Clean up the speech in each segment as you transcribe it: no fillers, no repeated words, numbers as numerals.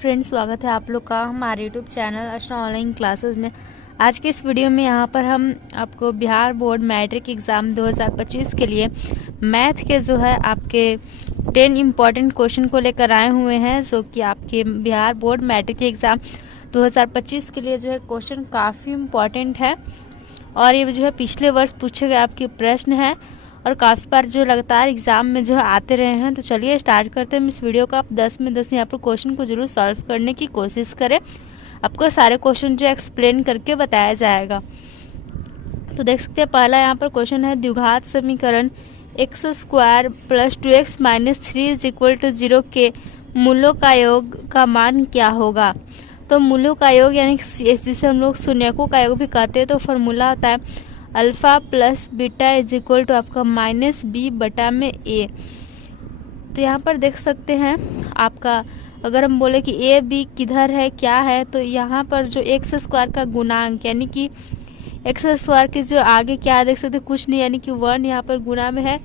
Friends, स्वागत है आप लोग का हमारे यूट्यूब चैनल अर्चना ऑनलाइन क्लासेस में। आज के इस वीडियो में यहाँ पर हम आपको बिहार बोर्ड मैट्रिक एग्ज़ाम 2025 के लिए मैथ के जो है आपके 10 इम्पॉर्टेंट क्वेश्चन को लेकर आए हुए हैं, जो कि आपके बिहार बोर्ड मैट्रिक एग्ज़ाम 2025 के लिए जो है क्वेश्चन काफ़ी इम्पॉर्टेंट है और ये जो है पिछले वर्ष पूछे गए आपके प्रश्न है और काफ़ी बार जो लगातार एग्जाम में जो है आते रहे हैं। तो चलिए स्टार्ट करते हैं इस वीडियो का। आप 10 में 10 यहाँ पर क्वेश्चन को जरूर सॉल्व करने की कोशिश करें। आपको सारे क्वेश्चन जो एक्सप्लेन करके बताया जाएगा। तो देख सकते हैं पहला यहाँ पर क्वेश्चन है, द्विघात समीकरण x square plus 2x minus 3 is equal to 0 के मूलों का योग का मान क्या होगा। तो मूलों का योग यानी जिसे हम लोग शून्यकों का योग भी कहते हैं, तो फॉर्मूला होता है alpha plus beta is equal to आपका माइनस बी बटा में ए। तो यहाँ पर देख सकते हैं आपका, अगर हम बोले कि ए बी किधर है क्या है, तो यहाँ पर जो एक्स स्क्वायर का गुणांक यानी कि एक्स स्क्वायर के जो आगे क्या है देख सकते हैं, कुछ नहीं यानी कि 1 यहाँ पर गुणा में है।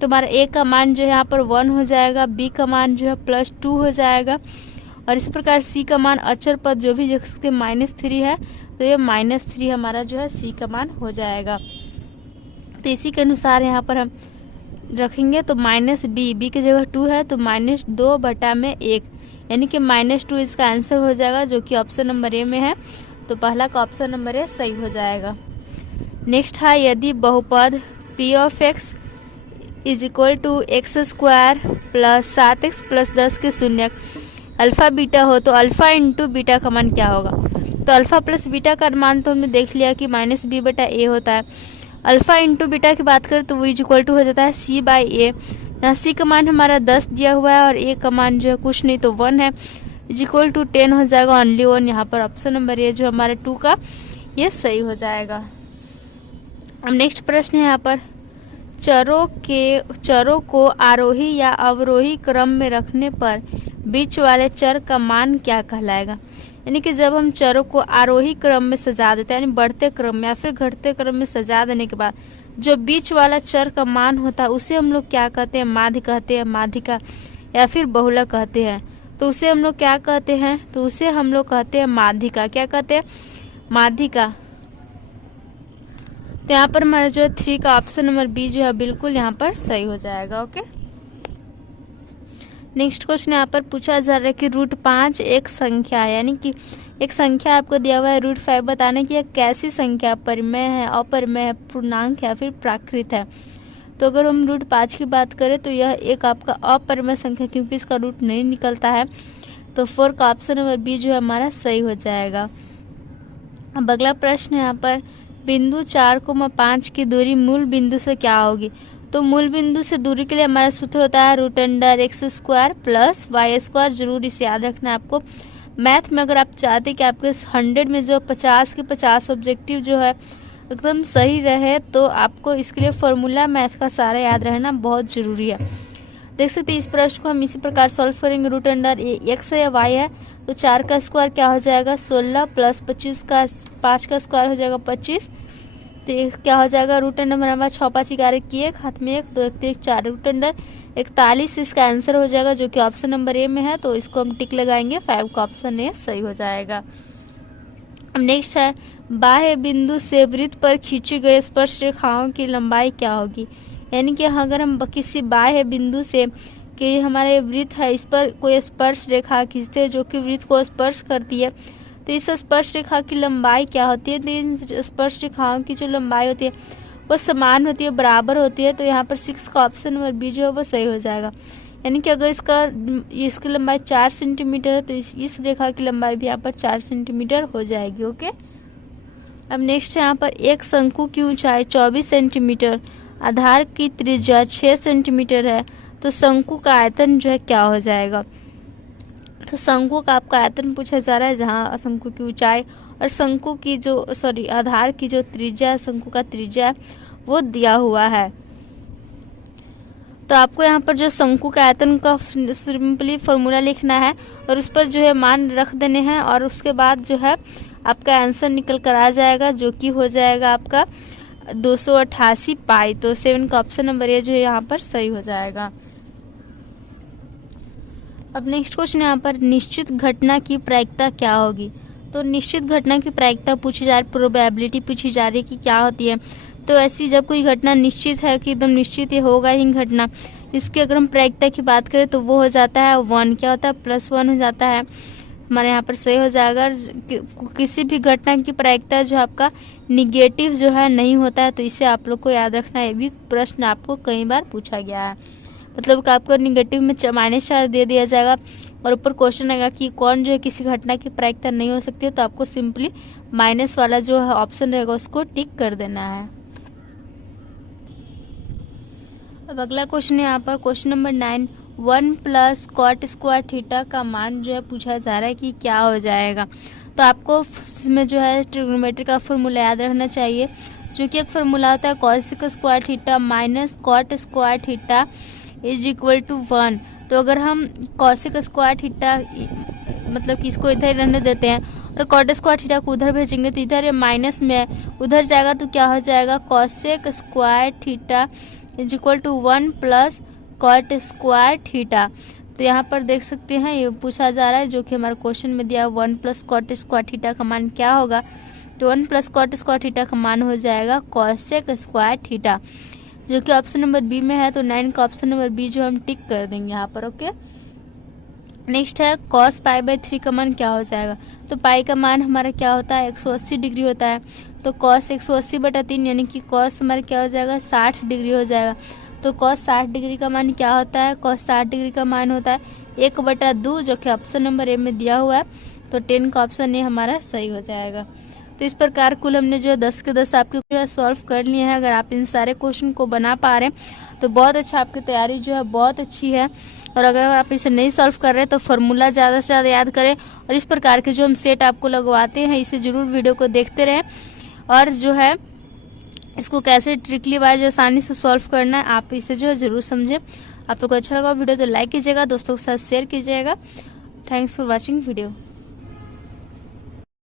तो हमारा ए का मान जो है यहाँ पर 1 हो जाएगा, बी का मान जो है +2 हो जाएगा और इस प्रकार सी का मान अचर पद जो भी देख सकते हैं -3 है, तो ये -3 हमारा जो है सी का मान हो जाएगा। तो इसी के अनुसार यहाँ पर हम रखेंगे, तो माइनस बी की जगह 2 है तो -2 बटा में 1 यानी कि -2 इसका आंसर हो जाएगा, जो कि ऑप्शन नंबर ए में है। तो पहला का ऑप्शन नंबर ए सही हो जाएगा। नेक्स्ट है, यदि बहुपद p of x is equal to x square plus 7x plus 10 के शून्यक अल्फा बीटा हो, तो अल्फा इंटू बीटा का मान क्या होगा। तो अल्फा प्लस बीटा का मान तो हमने देख लिया कि माइनस बी बटा ए होता है। अल्फा इंटू बीटा की बात करें तो वो इज इक्वल टू हो जाता है सी बाई ए। यहाँ सी का मान हमारा 10 दिया हुआ है और ए का मान जो है कुछ नहीं तो 1 है, इज इक्वल टू 10 हो जाएगा, ओनली 1। यहाँ पर ऑप्शन नंबर ए जो हमारा 2 का ये सही हो जाएगा। अब नेक्स्ट प्रश्न है यहाँ पर, चरों को आरोही या अवरोही क्रम में रखने पर बीच वाले चर का मान क्या कहलाएगा। यानी कि जब हम चरों को आरोही क्रम में सजा देते हैं, यानी बढ़ते क्रम में या फिर घटते क्रम में सजा देने के बाद जो बीच वाला चर का मान होता है उसे हम लोग क्या कहते हैं, माध्य कहते हैं, माध्यिका या फिर बहुलक कहते हैं। तो उसे हम लोग क्या कहते हैं, तो उसे हम लोग कहते हैं माध्यिका। क्या कहते हैं, माध्यिका। तो यहाँ पर हमारा जो है 3 का ऑप्शन नंबर बी जो है बिल्कुल यहाँ पर सही हो जाएगा। ओके, नेक्स्ट क्वेश्चन यहाँ पर पूछा जा रहा है कि √5 एक संख्या है, यानी कि एक संख्या आपको दिया हुआ है √5 बताने की कैसी संख्या, परिमेय है, अपरिमेय है, पूर्णांक या फिर प्राकृत है। तो अगर हम √5 की बात करें तो यह एक आपका अपरिमेय संख्या, क्योंकि इसका रूट नहीं निकलता है। तो 4 का ऑप्शन नंबर बी जो है हमारा सही हो जाएगा। अब अगला प्रश्न यहाँ पर, बिंदु 4,5 की दूरी मूल बिंदु से क्या होगी। तो मूल बिंदु से दूरी के लिए हमारा सूत्र होता है √x square plus y square. जरूर इसे याद रखना है आपको। मैथ में अगर आप चाहते कि आपके 100 में जो 50 के 50 ऑब्जेक्टिव जो है एकदम सही रहे, तो आपको इसके लिए फॉर्मूला मैथ का सारा याद रहना बहुत ज़रूरी है। देख सकते हैं इस प्रश्न को हम इसी प्रकार सॉल्व करेंगे। √x है या y है, तो 4 का स्क्वायर क्या हो जाएगा 16 प्लस 25 का 5 का स्क्वायर हो जाएगा 25। तो ये क्या हो जाएगा, रूट अंडर हमारा 6 5 11 की 1 हाथ में 1 2 1 3 4 रूट अंडर 41 इसका आंसर हो जाएगा, जो कि ऑप्शन नंबर ए में है। तो इसको हम टिक लगाएंगे, 5 का ऑप्शन ए सही हो जाएगा। अब नेक्स्ट है, बाह्य बिंदु से वृत्त पर खींची गई स्पर्श रेखाओं की लंबाई क्या होगी। यानी कि अगर हम किसी बाह्य बिंदु से कि हमारे वृत्त है इस पर कोई स्पर्श रेखा खींचते हैं जो कि वृत्त को स्पर्श करती है, तो इस स्पर्श रेखा की लंबाई क्या होती है। तो इन स्पर्श रेखाओं की जो लंबाई होती है वो समान होती है, बराबर होती है। तो यहाँ पर 6 का ऑप्शन नंबर बी जो है वो सही हो जाएगा। यानी कि अगर इसकी लंबाई 4 सेंटीमीटर है तो इस रेखा की लंबाई भी यहाँ पर 4 सेंटीमीटर हो जाएगी। ओके, अब नेक्स्ट है यहाँ पर, एक शंकु की ऊंचाई 24 सेंटीमीटर, आधार की त्रिज्या 6 सेंटीमीटर है, तो शंकु का आयतन जो है क्या हो जाएगा। तो शंकु का आपका आयतन पूछा जा रहा है, जहाँ शंकु की ऊंचाई और शंकु की जो आधार की जो त्रिज्या, शंकु का त्रिज्या वो दिया हुआ है। तो आपको यहाँ पर जो शंकु के आयतन का सिंपली फॉर्मूला लिखना है और उस पर जो है मान रख देने हैं और उसके बाद जो है आपका आंसर निकल कर आ जाएगा, जो कि हो जाएगा आपका 288 पाई। तो 7 का ऑप्शन नंबर ए जो है यहाँ पर सही हो जाएगा। अब नेक्स्ट क्वेश्चन यहाँ पर निश्चित घटना की प्रायिकता क्या होगी। तो निश्चित घटना की प्रायिकता पूछी जा रही, प्रोबेबिलिटी पूछी जा रही है कि क्या होती है। तो ऐसी जब कोई घटना निश्चित है कि एकदम निश्चित ये होगा ही घटना, इसकी अगर हम प्रायिकता की बात करें तो वो हो जाता है 1। क्या होता है? +1 हो जाता है। हमारे यहाँ पर सही हो जाएगा। किसी भी घटना की प्रायिकता जो आपका निगेटिव जो है नहीं होता है, तो इसे आप लोग को याद रखना है। ये भी प्रश्न आपको कई बार पूछा गया है। मतलब कि आपको निगेटिव में -4 दे दिया जाएगा और ऊपर क्वेश्चन आएगा कि कौन जो है किसी घटना की प्रायिकता नहीं हो सकती है, तो आपको सिंपली माइनस वाला जो है ऑप्शन रहेगा उसको टिक कर देना है। अब अगला क्वेश्चन है यहाँ पर क्वेश्चन नंबर 9, 1 + cot² थीटा का मान जो है पूछा जा रहा है कि क्या हो जाएगा। तो आपको इसमें जो है ट्रिग्नोमेट्री का फॉर्मूला याद रखना चाहिए, जो कि एक फॉर्मूला होता है cos² थीटा - cot² थीटा = 1। तो अगर हम cos² थीटा मतलब कि इसको इधर रहने देते हैं और cot² थीटा को उधर भेजेंगे, तो इधर ये माइनस में उधर जाएगा, तो क्या हो जाएगा cos² थीटा = 1 + cot² थीटा। तो यहाँ पर देख सकते हैं ये पूछा जा रहा है, जो कि हमारे क्वेश्चन में दिया 1 + cot² थीटा का मान क्या होगा। तो 1 + cot² थीटा का मान हो जाएगा cos² थीटा, जो कि ऑप्शन नंबर बी में है। तो 9 का ऑप्शन नंबर बी जो हम टिक कर देंगे यहाँ पर। ओके, नेक्स्ट है cos π/3 का मान क्या हो जाएगा। तो पाई का मान हमारा क्या होता है 180 डिग्री होता है। तो cos 180/3 यानी कि cos हमारा क्या हो जाएगा 60 डिग्री हो जाएगा। तो cos 60 डिग्री का मान क्या होता है, cos 60 डिग्री का मान होता है 1/2, जो कि ऑप्शन नंबर ए में दिया हुआ है। तो 10 का ऑप्शन ए हमारा सही हो जाएगा। तो इस प्रकार कुल हमने जो है 10 के 10 आपके जो है सॉल्व कर लिए हैं। अगर आप इन सारे क्वेश्चन को बना पा रहे हैं तो बहुत अच्छा, आपकी तैयारी जो है बहुत अच्छी है। और अगर आप इसे नहीं सॉल्व कर रहे हैं तो फार्मूला ज़्यादा से ज़्यादा याद करें, और इस प्रकार के जो हम सेट आपको लगवाते हैं इसे ज़रूर वीडियो को देखते रहें। और जो है इसको कैसे ट्रिकली वाइज आसानी से सॉल्व करना है आप इसे जो है ज़रूर समझें। आप लोग को अच्छा लगा वीडियो तो लाइक कीजिएगा, दोस्तों के साथ शेयर कीजिएगा। Thanks for watching video.